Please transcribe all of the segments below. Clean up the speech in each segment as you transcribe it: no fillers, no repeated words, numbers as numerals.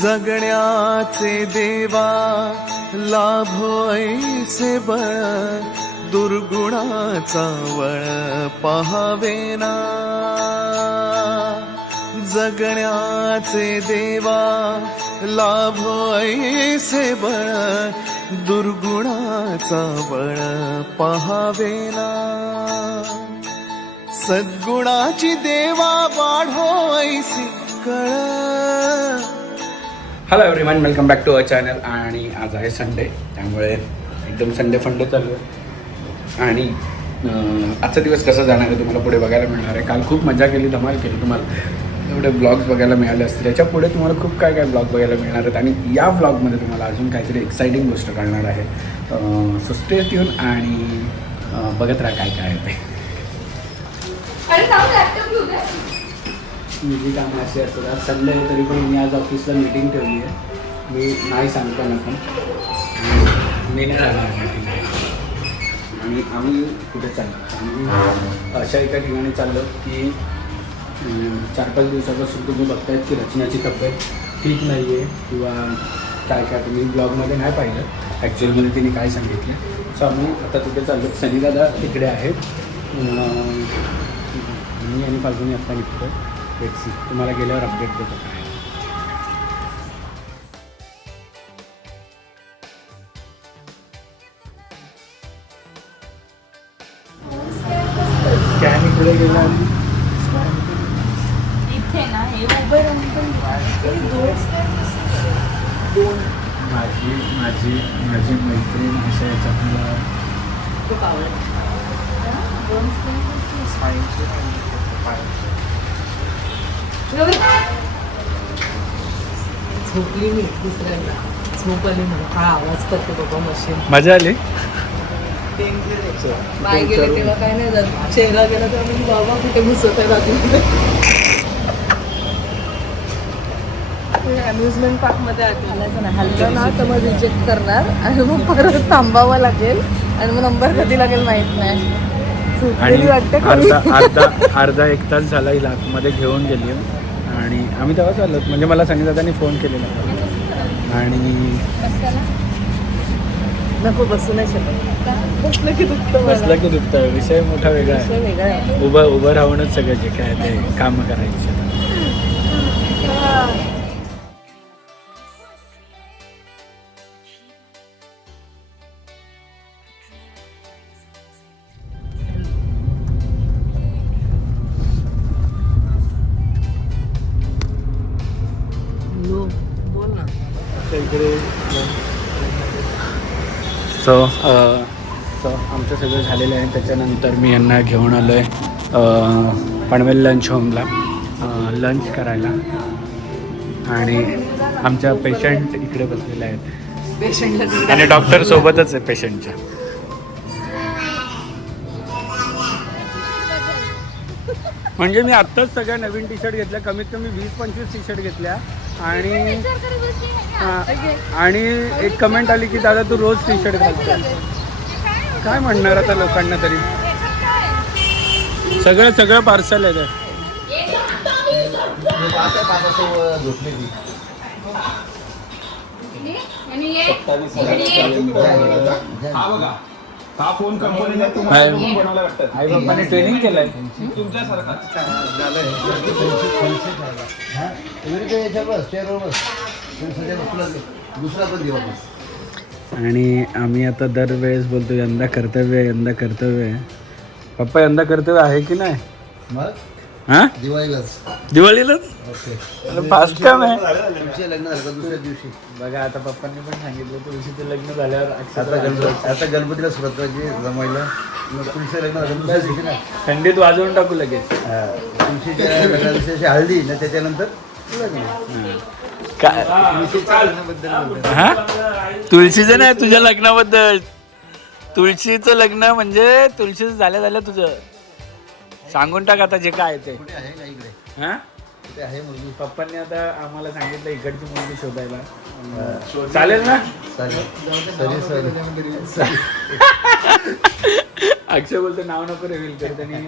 जगण्याचे देवा लाभो ऐसे बळ, दुर्गुणाचा वळ पहावेना. जगण्याचे देवा लाभो ऐसे बळ, दुर्गुणाचा बळ पहावेना. सद्गुणाची देवा वाढो ऐसी कळ. Hello everyone, welcome back to our channel. आणि आज आहे संडे, त्यामुळे एकदम संडे फंडे चालू आहे. आणि आजचा दिवस कसा जाणार आहे तुम्हाला पुढे बघायला मिळणार आहे. काल खूप मजा केली, धमाल केली, तुम्हाला एवढे ब्लॉग्स बघायला मिळाले असतील. याच्या पुढे तुम्हाला खूप काय काय ब्लॉग बघायला मिळणार आहेत. आणि या ब्लॉगमध्ये तुम्हाला अजून काहीतरी एक्साइटिंग गोष्ट कळणार आहे. सो स्टे ट्यून आणि बघत राहा काय काय आहे ते. जी कामं अशी असतात. आज संडे आहे तरी पण मी आज ऑफिसला मीटिंग ठेवली आहे. मी नाही सांगतो ना, पण मी नाही राहणार मीटिंग. आणि आम्ही कुठे चाललो, आम्ही अशा एका ठिकाणी चाललो की 4-5 दिवसापासून तुम्ही बघतायत की रचनाची तब्येत ठीक नाही आहे किंवा काय काय तुम्ही ब्लॉगमध्ये नाही पाहिलं ॲक्च्युअलमध्ये तिने काय सांगितलं. सो आम्ही आता तिथे चाललो. सनीदादा तिकडे आहेत, मी आणि फाल्गुनी आत्ता निघतो. लेट्स सी, तुम्हाला गेल्यावर अपडेट देतो काय. स्कॅन इकडे गेला इथे ना हे उभं राहून माझी मैत्रीण अशा याच्यातला खूप आवडत. झोपली मी दुसऱ्यांदा, झोप आली मला. काय आवाज करते बाबा मशीन. मजा आली. बाय गेले तेव्हा काय नाही जात. चेहरा गेला तेव्हा म्हणजे बाबा कुठे घुसत आहे रात्री. अम्युजमेंट पार्क मध्ये आलायचं नाही, हललं ना तर मग रिजेक्ट करणार आणि मग परत थांबावं लागेल आणि मग नंबर कधी लागेल माहित नाही. आणि वाटतं अर्धा एक तास झाला हिला आतमध्ये घेऊन गेली आणि आम्ही तेव्हा चाललो. म्हणजे मला सनीदादांनी फोन केलेला आणि नको बसू नाही शकत. बसलं की दुखतं. विषय मोठा वेगळा आहे. उभं राहूनच सगळं जे काय ते कामं करायची. सो आमचं सगळं झालेलं आहे. त्याच्यानंतर मी यांना घेऊन आलो आहे पनवेल लंच होमला लंच करायला. आणि आमच्या पेशंट इकडे बसलेले आहेत आणि डॉक्टर सोबतच आहे पेशंटच्या. म्हणजे मी आत्ताच सगळ्या नवीन टी शर्ट घेतल्या, कमीत कमी 20-25 टी शर्ट घेतल्या. आणि एक कमेंट आली की दादा तू रोज टी शर्ट घालतो. काय म्हणणार आता लोकांना. तरी सगळं पार्सल आहे. हा फोन कंपनीने आई बाप्पाने ट्रेनिंग केलंय तुमच्यासारखा. आणि आम्ही आता दरवेळेस बोलतो यंदा कर्तव्य आहे. पप्पा यंदा कर्तव्य आहे की नाही? हां, दिवाळीलाच. फास्ट काम आहे. लग्न झालं दुसऱ्या दिवशी. बघा आता पप्पांनी पण सांगितलं तुळशीचं लग्न झाल्यावर आता गणपतीला सुरुवात करायची जमायला. तुळशीचं लग्न झालं दुसऱ्या दिवशी ना, थंडीत वाजवून टाकू लगेच. तुळशीच्या लग्ना दिवशी हळदी ना, त्याच्यानंतर हा, तुळशीचं नाही, तुझ्या लग्नाबद्दल. तुळशीचं लग्न म्हणजे तुळशीचं झाल्या तुझं सांगून टाक आता जे काय ते. हा, पप्पांनी आता आम्हाला सांगितलं इकडची मुलगी शोधायला. चालेल ना? अक्षय बोलतो नाव नको रिव्हील कर. त्यांनी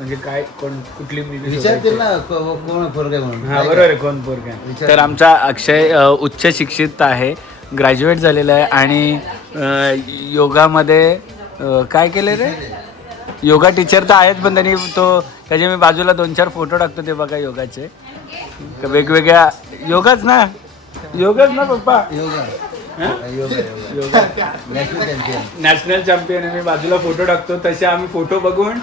म्हणजे काय कोण कुठली मुलगी विचारतील शोधायची? ना कोण पोरग आहे म्हणून. हा बरोबर आहे, कोण पोरगा विचार. तर आमचा अक्षय उच्च शिक्षित आहे, ग्रॅज्युएट झालेला आहे आणि योगामध्ये काय केलं रे, योगा टीचर तर आहेच, पण त्यांनी त्याचे मी बाजूला 2-4 फोटो टाकतो, ते बघा योगाचे वेगवेगळ्या योगाच ना पप्पा, yoga yoga national champion. National champion आहे, मी बाजूला फोटो टाकतो. तसे आम्ही फोटो बघून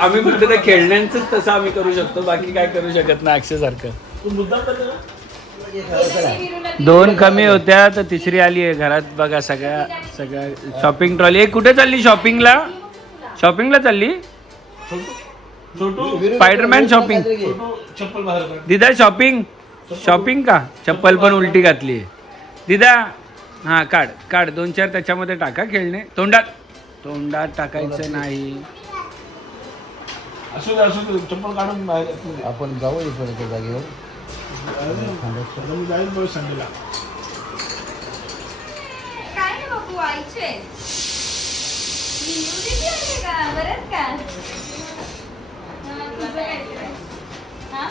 आम्ही फक्त त्या खेळण्यांचंच तसं आम्ही करू शकतो, बाकी काय करू शकत नाही अक्षयसारखं. 2 कमी होत्या तर 3री आली आहे घरात. बघा सगळ्या शॉपिंग ट्रॉली. कुठे चालली शॉपिंगला चालली? Spiderman shopping. चप्पल बाहेर काढ. दिदा शॉपिंग का? चप्पल पण उलटी घातली आहे दिदा. हां काढ 2-4 त्याच्यामध्ये टाका खेळणे. तोंडात टाकायचं नाही. असू दे चप्पल काढून बाहेर. आपण जाऊ इकडे जागेवर. मी जाईल बघ संडेला. काय नाही बाबू आईचे बरंच का हा?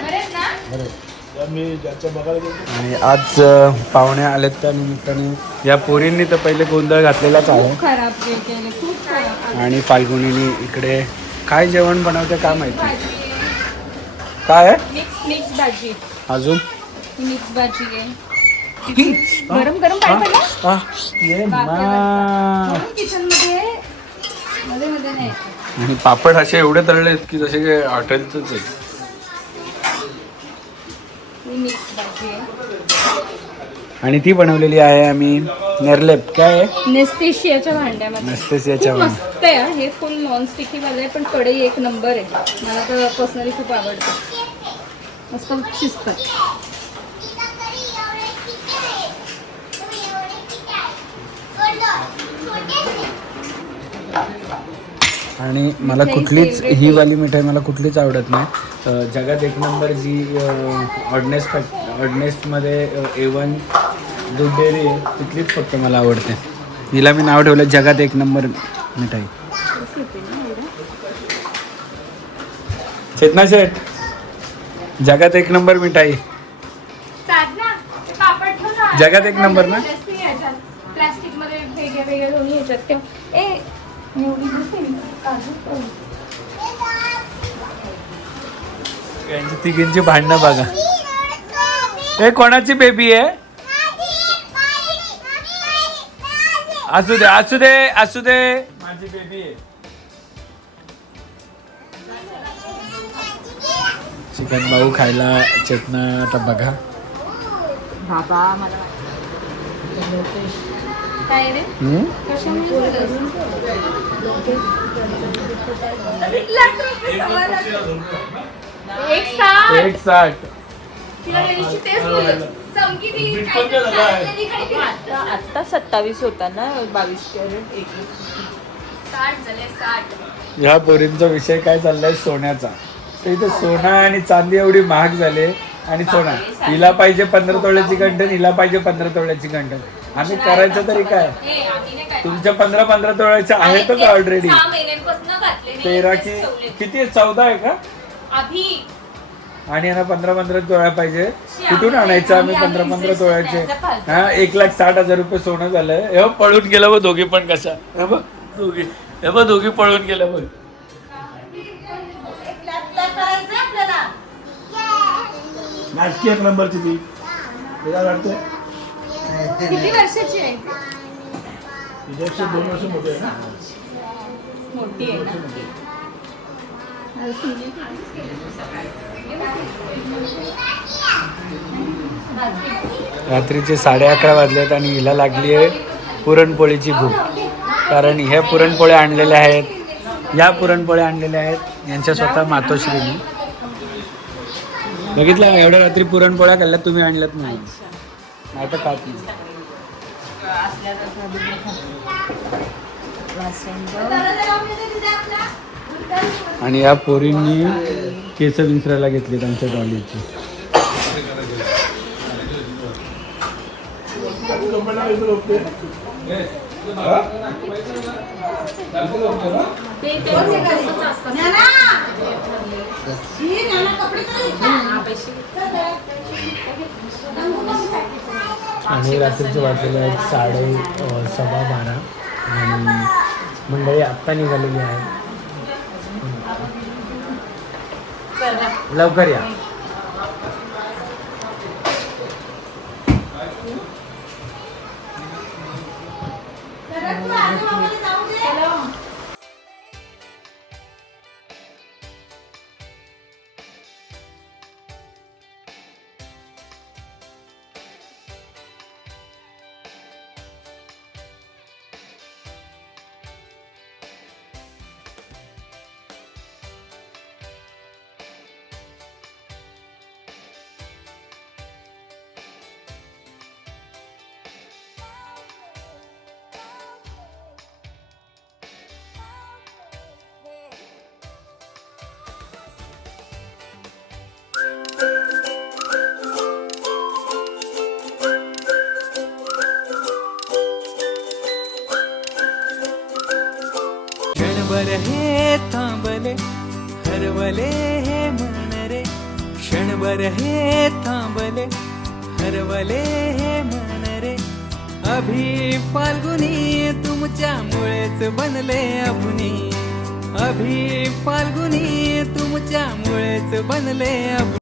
बरेच ना? बरं. मी ज्याच्या बघायला गेलो आणि आज पाहुणे आलेत त्या निमित्ताने या पोरींनी तर पहिले गोंधळ घातलेलाच आहे. खराब केले, खूप खराब. आणि फाल्गुनीनी इकडे काय जेवण बनवते काय माहिती. काय आहे मिक्स भाजी, अजून? मिक्स भाजी आहे. गरम काय पडलं? किचन मध्ये नाही. आणि पापड असे एवढे तळले की जसे की हॉटेलचंच आहे. मिक्स भाजी आहे. आणि ती बनवलेली आहे आम्ही नेरलेप. काय आहे? नेस्टेशियाच्या भांड्यामध्ये. नेस्टेशियाच्या खूप मस्त आहे हे. फुल नॉन स्टिकी वाला आहे, पण कढई 1 नंबर आहे. मला तर पर्सनली खूप आवडतं. मस्त शिजतात. आणि मला कुठलीच ही वाली मिठाई मला कुठलीच आवडत नाही. जगात 1 नंबर जी ऑर्डनेसमध्ये A1 दूध डेअरी आहे तिथलीच फक्त मला आवडते. हिला मी नाव ठेवलं जगात 1 नंबर मिठाई. चेतना शेठ, जगात 1 नंबर मिठाई. जगात 1 नंबर ना? प्लास्टिक मध्ये वेगळ्या दोन्ही ह्याच्यात ठेव. यांची तिघींची भांडणं बघा. हे कोणाची बेबी आहे? असू दे माझी बेबी आहे. चिकन भाऊ खायला चेतना आता बघा. बाबा मला काय रे? एक साठ. आता 27 होता ना, 22 कॅरेट 60. ह्या पोरींचा विषय काय चाललाय सोन्याचा. तर इथे सोना आणि चांदी एवढी महाग झाले आणि सोना हिला पाहिजे 15 तोळ्याची गंठण, हिला पाहिजे 15 तोळ्याची गंठण. आम्ही करायचं तरी काय? तुमच्या 15 तोळ्याच्या आहेतच ऑलरेडी. 13 की किती आहे? 14 आहे का? आणि यांना 15 तोळ्या पाहिजे. कुठून आणायचं आम्ही 15 तोळ्याचे? हा 1,60,000 रुपये सोनं झालंय. हे पळून गेलं बघ दोघी पण. कशा हे बघ दोघी पळून गेल्या बघ. नाटकी 1 नंबरची ती. तिला वाटते किती वर्षाची आहे? तिच्यापेक्षा 2 वर्ष मोठे आहे ना. मोठी आहे ना. रात्रीचे 11:30 वाजलेत आणि हिला लागली आहे पुरणपोळीची भूक. कारण ह्या पुरणपोळ्या आणलेल्या आहेत, यांच्या स्वतः मातोश्रीने. बघितलं एवढ्या रात्री पुरणपोळ्या खाल्ल्यात तुम्ही, आणल्यात नाही. नाही तर खात नाही. आणि या पोरींनी केस विंचरायला घेतलीत आमच्या डॉलीची. आणि रात्रीचे वाजलेले आहेत 12:15 आणि मंडळी आत्ता निघालेली आहे. लवकर या. क्षणभर हे थांबले हरवले हे मन रे, क्षणभर हे थांबले हरवले हे मन रे. अभि फाल्गुनी तुमच्यामुळेच बनले अभुनी, अभि फाल्गुनी तुमच्यामुळेच बनले अभुनी.